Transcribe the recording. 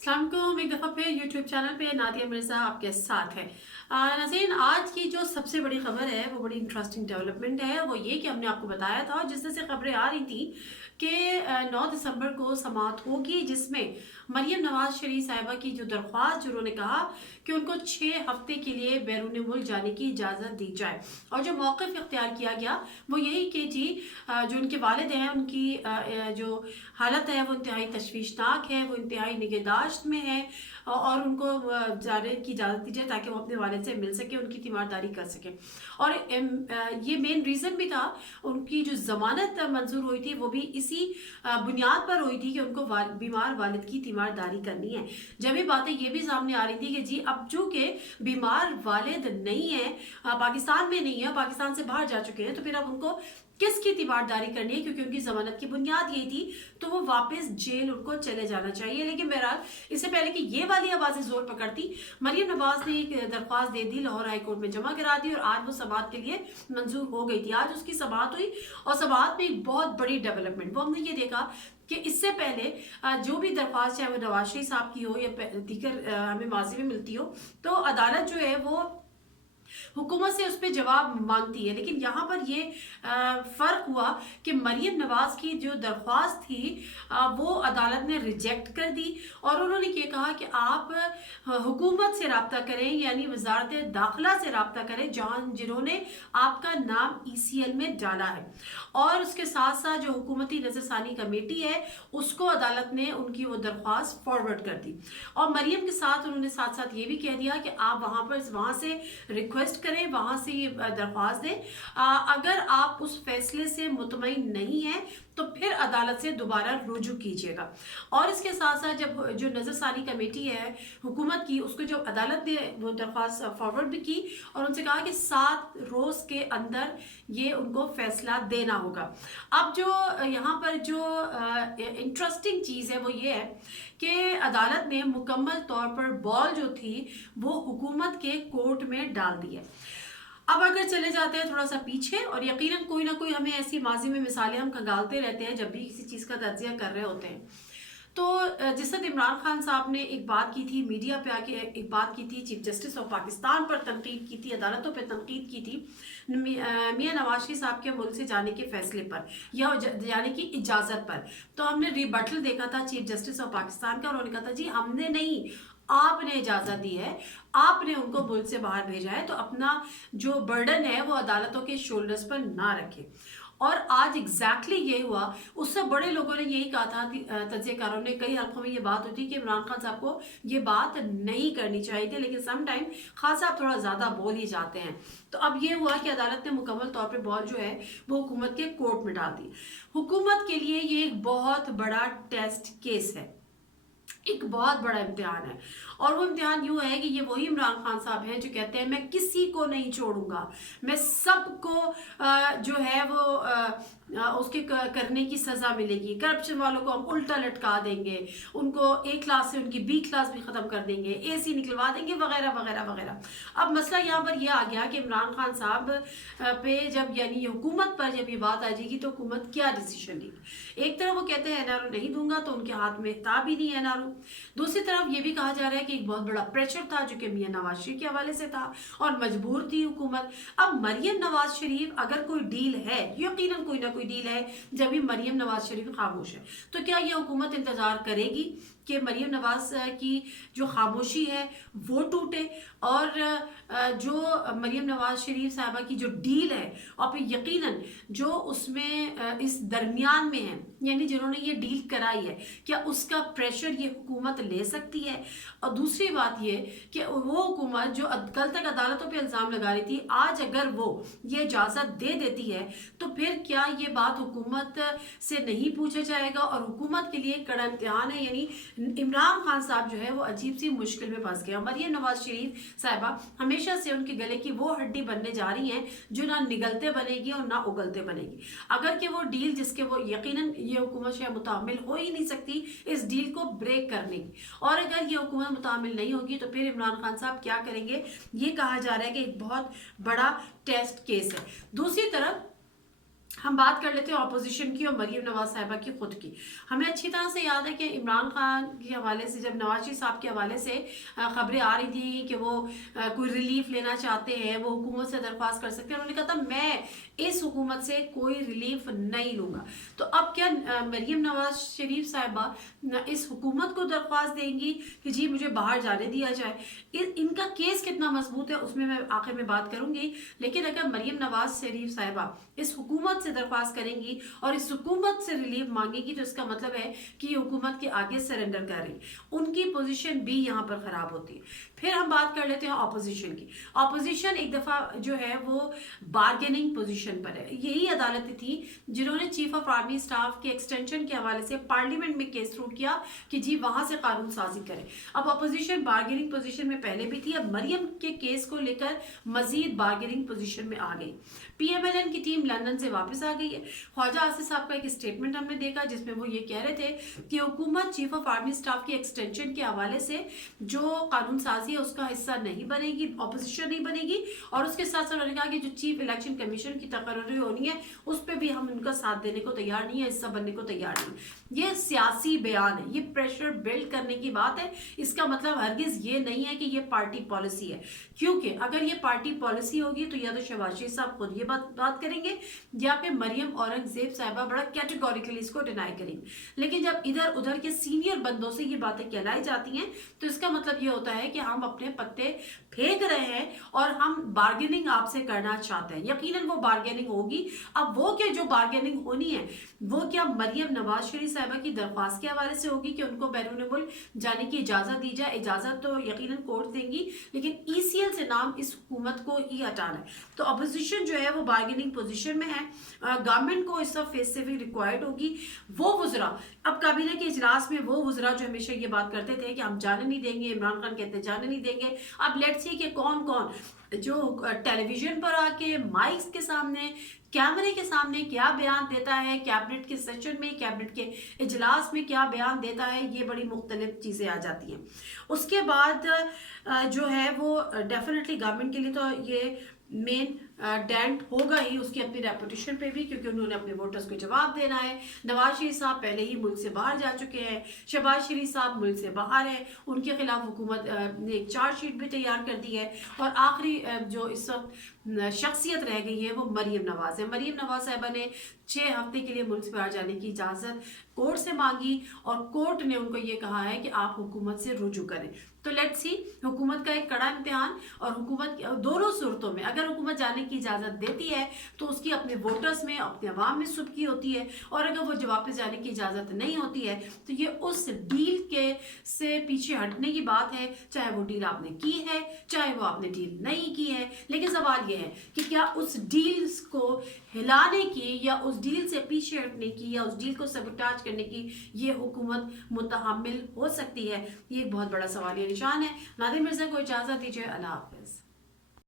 अस्सलाम वालेकुम। एक दफ़ा फिर यूट्यूब चैनल पे नादिया मिर्ज़ा आपके साथ है। नाज़रीन, आज की जो सबसे बड़ी खबर है वो बड़ी इंटरेस्टिंग डेवलपमेंट है। वो ये कि हमने आपको बताया था जिससे से खबरें आ रही थी कि 9 दिसंबर को समाअत होगी, जिसमें मरियम नवाज शरीफ साहिबा की जो दरख्वास्त, जो उन्होंने कहा कि उनको 6 हफ्ते के लिए बैरून मुल्क जाने की इजाज़त दी जाए, और जो मौक़िफ़ इख्तियार किया गया वो यही कि जी जो उनके वालिद हैं उनकी जो हालत है वो इंतहाई तशवीशनाक है, वो इंतहाई निगहदाश्त में है, और उनको जाने की इजाज़त दी जाए ताकि वो अपने वालिद से मिल सके, उनकी तीमारदारी कर सके। और ये मेन रीज़न भी था, उनकी जो ज़मानत मंजूर हुई थी वो भी इसी बुनियाद पर हुई थी कि उनको बीमार वालिद की तीमारदारी करनी है। जब ये बातें ये भी सामने आ रही थी कि जी अब चूँकि बीमार वालिद नहीं है, पाकिस्तान में नहीं है, पाकिस्तान से बाहर जा चुके हैं, तो फिर अब उनको किसकी तीमारदारी करनी है, क्योंकि उनकी जमानत की बुनियाद यही थी, तो वो वापस जेल उनको चले जाना चाहिए। लेकिन बहरहाल इससे पहले कि ये वाली आवाज़ें जोर पकड़ती, मरियम नवाज ने एक दरख्वास्त दे दी, लाहौर हाई कोर्ट में जमा करा दी, और आज वो समाअत के लिए मंजूर हो गई थी। आज उसकी समाअत हुई, और समाअत में एक बहुत बड़ी डेवलपमेंट वो हमने ये देखा कि इससे पहले जो भी दरख्वास्त, चाहे वो नवाज शरीफ साहब की हो या दीगर हमें माजी में मिलती हो, तो अदालत जो है वो हुकूमत से उस पर जवाब मांगती है। लेकिन यहाँ पर ये फ़र्क हुआ कि मरियम नवाज की जो दरख्वास्त थी वो अदालत ने रिजेक्ट कर दी, और उन्होंने ये कहा कि आप हुकूमत से रब्ता करें, यानी वजारत दाखिला से रब्ता करें, जिन्होंने आपका नाम ECL में डाला है। और उसके साथ साथ जो हुकूमती नज़रसानी कमेटी है उसको अदालत ने उनकी वो दरख्वास्त फॉरवर्ड कर दी, और मरियम के साथ उन्होंने साथ साथ ये भी कह दिया कि आप वहाँ से रिक्वेस्ट करें, वहाँ से ये दरख्वास्त दें। अगर आप उस फैसले से मुतमईन नहीं हैं तो फिर अदालत से दोबारा रुजू कीजिएगा। और इसके साथ साथ जब जो नज़रसानी कमेटी है हुकूमत की, उसको जब अदालत ने वो दरख्वास्त फॉरवर्ड भी की, और उनसे कहा कि 7 रोज़ के अंदर ये उनको फैसला देना होगा। अब जो यहाँ पर जो इंटरेस्टिंग चीज़ है वो ये है कि अदालत ने मुकम्मल तौर पर बॉल जो थी वो हुकूमत के कोर्ट में डाल दी है। अब अगर चले जाते हैं थोड़ा सा पीछे, और यकीनन कोई ना कोई हमें ऐसी माजी में मिसालें हम खंगालते रहते हैं जब भी किसी चीज़ का तज्जिया कर रहे होते हैं। तो जिस तरह इमरान खान साहब ने एक बात की थी, मीडिया पे आके एक बात की थी, चीफ जस्टिस ऑफ पाकिस्तान पर तनकीद की थी, अदालतों पर तनकीद की थी मियां नवाज शरीफ साहब के मुल्क से जाने के फैसले पर या जाने की इजाज़त पर। तो हमने रिबटल देखा था चीफ जस्टिस ऑफ पाकिस्तान का, और उन्होंने कहा था जी हमने नहीं, आपने इजाज़त दी है, आपने उनको मुल्क से बाहर भेजा है, तो अपना जो बर्डन है वो अदालतों के शोल्डर्स पर ना रखें। और आज एग्जैक्टली ये हुआ। उससे बड़े लोगों ने यही कहा था, तज्ज़ियाकारों ने, कई हल्कों में ये बात होती कि इमरान खान साहब को ये बात नहीं करनी चाहिए थी, लेकिन सम टाइम खान साहब थोड़ा ज़्यादा बोल ही जाते हैं। तो अब ये हुआ कि अदालत ने मुकम्मल तौर पे बॉल जो है वो हुकूमत के कोर्ट में डाल दी। हुकूमत के लिए ये एक बहुत बड़ा टेस्ट केस है, एक बहुत बड़ा इम्तिहान है। और वो इम्तिहान यूँ है कि ये वही इमरान खान साहब हैं जो कहते हैं मैं किसी को नहीं छोड़ूंगा, मैं सबको जो है वो उसके करने की सज़ा मिलेगी, करप्शन वालों को हम उल्टा लटका देंगे, उनको A क्लास से उनकी B क्लास भी ख़त्म कर देंगे, AC निकलवा देंगे, वगैरह वगैरह वगैरह। अब मसला यहाँ पर यह आ गया कि इमरान खान साहब पे जब, यानी हुकूमत पर जब ये बात आ जाएगी तो हुकूमत क्या डिसीजन लेगी। एक तरफ वो कहते हैं NRO नहीं दूंगा, तो उनके हाथ में था भी नहीं NRO। दूसरी तरफ ये भी कहा जा रहा है कि एक बहुत बड़ा प्रेशर था जो कि मियां नवाज शरीफ के हवाले से था, और मजबूर थी हुकूमत। अब मरियम नवाज शरीफ, अगर कोई डील है, यकीनन कोई ना कोई डील है, जब भी मरियम नवाज शरीफ खामोश है, तो क्या ये हुकूमत इंतजार करेगी कि मरियम नवाज की जो खामोशी है वो टूटे, और जो मरियम नवाज शरीफ साहबा की जो डील है, और फिर यकीनन जो उसमें इस दरमियान में है, यानी जिन्होंने ये डील कराई है, क्या उसका प्रेशर ये हुकूमत ले सकती है। और दूसरी बात ये कि वो हुकूमत जो कल तक अदालतों पे इल्ज़ाम लगा रही थी, आज अगर वो ये इजाज़त दे देती है तो फिर क्या ये बात हुकूमत से नहीं पूछा जाएगा, और हुकूमत के लिए कड़ा इम्तिहान है। यानी इमरान खान साहब जो है वो अजीब सी मुश्किल में फंस गया। मरियम नवाज शरीफ साहिबा हमेशा से उनके गले की वो हड्डी बनने जा रही हैं जो ना निगलते बनेगी और ना उगलते बनेगी। अगर कि वो डील जिसके वो यकीनन ये हुकूमत शायद मुतामिल हो ही नहीं सकती इस डील को ब्रेक करने की, और अगर ये हुकूमत मुतामिल नहीं होगी तो फिर इमरान खान साहब क्या करेंगे, ये कहा जा रहा है कि एक बहुत बड़ा टेस्ट केस है। दूसरी तरफ हम बात कर लेते हैं अपोजिशन की और मरीम नवाज साहिबा की खुद की। हमें अच्छी तरह से याद है कि इमरान खान के हवाले से, जब नवाज शरीफ साहब के हवाले से खबरें आ रही थी कि वो कोई रिलीफ लेना चाहते हैं, वो हुकूमत से दरख्वास्त कर सकते हैं, उन्होंने कहा था मैं इस हुकूमत से कोई रिलीफ नहीं लूँगा। तो अब क्या मरीम नवाज शरीफ साहिबा इस हुकूमत को दरख्वास्त देंगी कि जी मुझे बाहर जाने दिया जाए? इनका केस कितना मजबूत है उसमें मैं आखिर में बात करूंगी। लेकिन अगर मरीम नवाज शरीफ साहिबा इस हुकूमत से दरख्वास्त करेंगी और इस हुकूमत से रिलीफ मांगेगी, तो इसका मतलब है कि ये हुकूमत के आगे सरेंडर कर रही, उनकी पोजीशन भी यहाँ पर खराब होती है। फिर हम बात कर लेते हैं ऑपोजिशन की। ऑपोजिशन एक दफा जो है वो बार्गेनिंग पोजीशन पर है। यही अदालतें थी जिन्होंने चीफ ऑफ आर्मी स्टाफ के एक्सटेंशन के हवाले से पार्लियामेंट में केस थ्रू किया कि जी वहां से कानून साजी करें। अब ऑपोजिशन बार्गेनिंग पोजीशन में पहले भी थी, अब मरियम के केस को लेकर मजीद बार्गेनिंग पोजीशन में आ गई। पीएमएलएन की टीम लंदन से वापस आ गई है। ख्वाजा आसिफ साहब का एक स्टेटमेंट हमने देखा जिसमें वो ये कह रहे थे कि हुकूमत चीफ ऑफ आर्मी स्टाफ की एक्सटेंशन के हवाले से जो कानून साजी है उसका हिस्सा नहीं बनेगी, ऑपोजिशन नहीं बनेगी। और उसके साथ साथ उन्होंने कहा कि जो चीफ इलेक्शन कमीशन की तकर्री होनी है उस पर भी हम उनका साथ देने को तैयार नहीं है, हिस्सा बनने को तैयार नहीं। ये सियासी बयान है, ये प्रेशर बिल्ड करने की बात है। इसका मतलब हरगिज ये नहीं है कि ये पार्टी पॉलिसी है, क्योंकि अगर ये पार्टी पॉलिसी होगी तो या तो शहबाज शरीफ साहब खुद ये बात करेंगे या फिर मरियम औरंगजेब साहिबा बड़ा कैटेगोरिकली इसको डिनाई करेंगे। लेकिन जब इधर उधर के सीनियर बंदों से ये बातें कहलाई जाती हैं तो इसका मतलब ये होता है कि हम अपने पत्ते फेंक रहे हैं और हम बार्गेनिंग आपसे करना चाहते हैं। यकीनन वो बार्गेनिंग होगी। अब वो क्या जो बार्गेनिंग होनी है वो क्या मरियम नवाज शरीफ साहिबा की दरख्वास्त के हवाले से होगी कि उनको बैरून मुल्क जाने की इजाजत दी जाए? इजाजत तो यकीनन कोर्ट देंगी, लेकिन ईसीएल से नाम इस हुकूमत को ही हटाना है। तो अपोजिशन जो है वो बार्गेनिंग पोजीशन में है। गवर्नमेंट को इस वक्त फेस सेविंग रिक्वायर्ड होगी। वो वुजरा, अब काबीना के इजलास में वो वुजरा जो हमेशा ये बात करते थे कि हम जाने नहीं देंगे, इमरान खान कहते जाने नहीं देंगे, अब लेट्स सी कि कौन कौन जो टेलीविजन पर आके माइक्स के सामने, कैमरे के सामने क्या बयान देता है, कैबिनेट के सेशन में, कैबिनेट के इजलास में क्या बयान देता है, ये बड़ी मुख्तलिफ चीज़ें आ जाती हैं। उसके बाद जो है वो डेफिनेटली गवर्नमेंट के लिए तो ये मेन डेंट होगा ही उसकी अपनी रेपुटेशन पे भी, क्योंकि उन्होंने अपने वोटर्स को जवाब देना है। नवाज शरीफ साहब पहले ही मुल्क से बाहर जा चुके हैं, शहबाज शरीफ साहब मुल्क से बाहर है, उनके खिलाफ हुकूमत ने एक चार्जशीट भी तैयार कर दी है। और आखिरी जो इस वक्त शख्सियत रह गई है वो मरियम नवाज है। मरियम नवाज साहिबा ने 6 हफ्ते के लिए मुल्क से बाहर जाने की इजाज़त कोर्ट से मांगी और कोर्ट ने उनको ये कहा है कि आप हुकूमत से रुजू करें। तो लेट्स सी, हुकूमत का एक कड़ा इम्तिहान, और हुकूमत दोनों सूरतों में अगर हुकूमत जाने की इजाज़त देती है तो उसकी अपने वोटर्स में, अपने अवाम में सुबकी होती है, और अगर वो जब वापस जाने की इजाज़त नहीं होती है तो ये उस डील के से पीछे हटने की बात है, चाहे वो डील आपने की है चाहे वो आपने डील नहीं की है। लेकिन सवाल ये है कि क्या उस डील्स को हिलाने की या उस डील से पीछे हटने की या उस डील को सबटाज करने की ये हुकूमत मुतहम्मिल हो सकती है? ये एक बहुत बड़ा सवालिया निशान है। नादिर मिर्जा को इजाज़त दीजिए। अल्लाह हाफ़िज़।